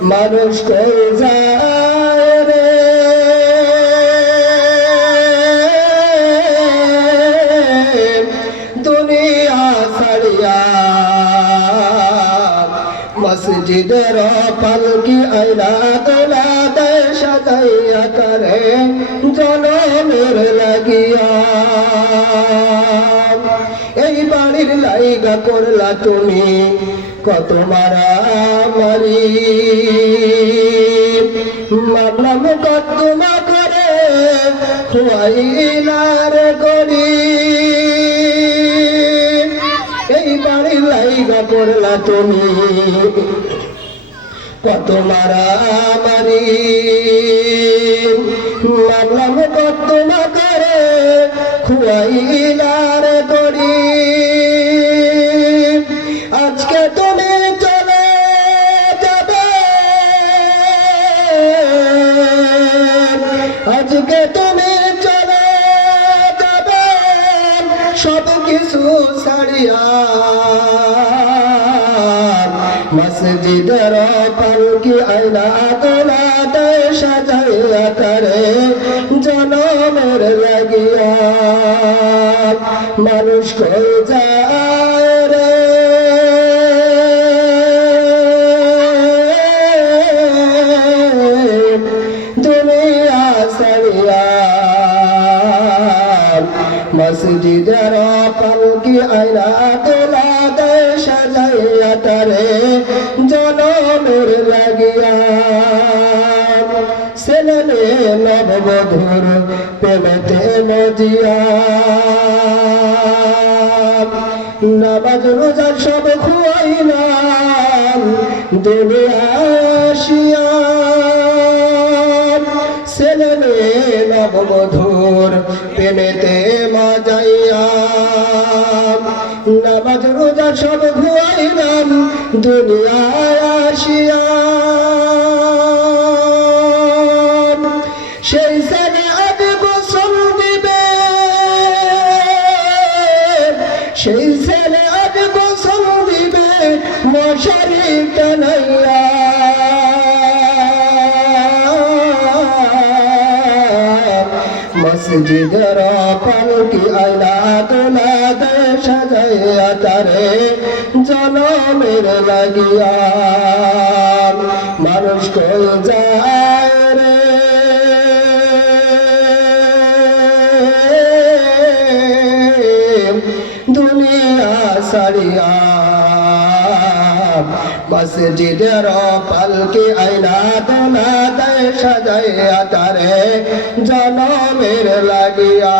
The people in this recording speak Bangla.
মানুষ কই যায় রে দুনিয়া ছাড়িয়া মসজিদের পালকি আইলা দোলা দেয় সাজাইয়া করে জনমের লাগিয়া এই বাড়ির লাইগা করলা তুমি কত মারামারি মারলাম কদ্দমা করে খুয়াইলার করি এই বাড়ির লাইগা করলা তুমি কত মারামারি মারলাম কদ্দমা করে খুয়াইলার করি আজকে তুমি চলে যাবে আজকে তুমি চলে যাবে সব কিছু ছাড়িয়া মসজিদের পালকি আইনা দোলা দেয় সাজাইয়া করে জনমের লাগিয়া মানুষ কই যায় রে দুনিয়া ছাড়িয়া মসজিদের পালকি আইনা দোলা দেয় সাজাইয়া করে জনমের লাগিয়া ছেলে নববধূর প্রেমেতে মজিয়া নামাজ রোজা সব খুয়াইলাম দুনিয়া আসিয়া ছেলে নববধূর প্রেমেতে মজাইয়া নামাজ রোজা সব খুয়াইলাম দুনিয়ায় আসিয়া সেই ছেলে আজ গোসল দিবে সেই ছেলে আজ গোসল দিবে মশারি টানাইয়া মসজিদের পালকি আইলা দোলা দেয় সাজাইয়া তারে জনমের লাগিয়া মানুষ কই যায় রে দুনিয়া ছাড়িয়া মসজিদের পালকি আইনা দোলা দেয় সাজাইয়া তারে জনমের লাগিয়া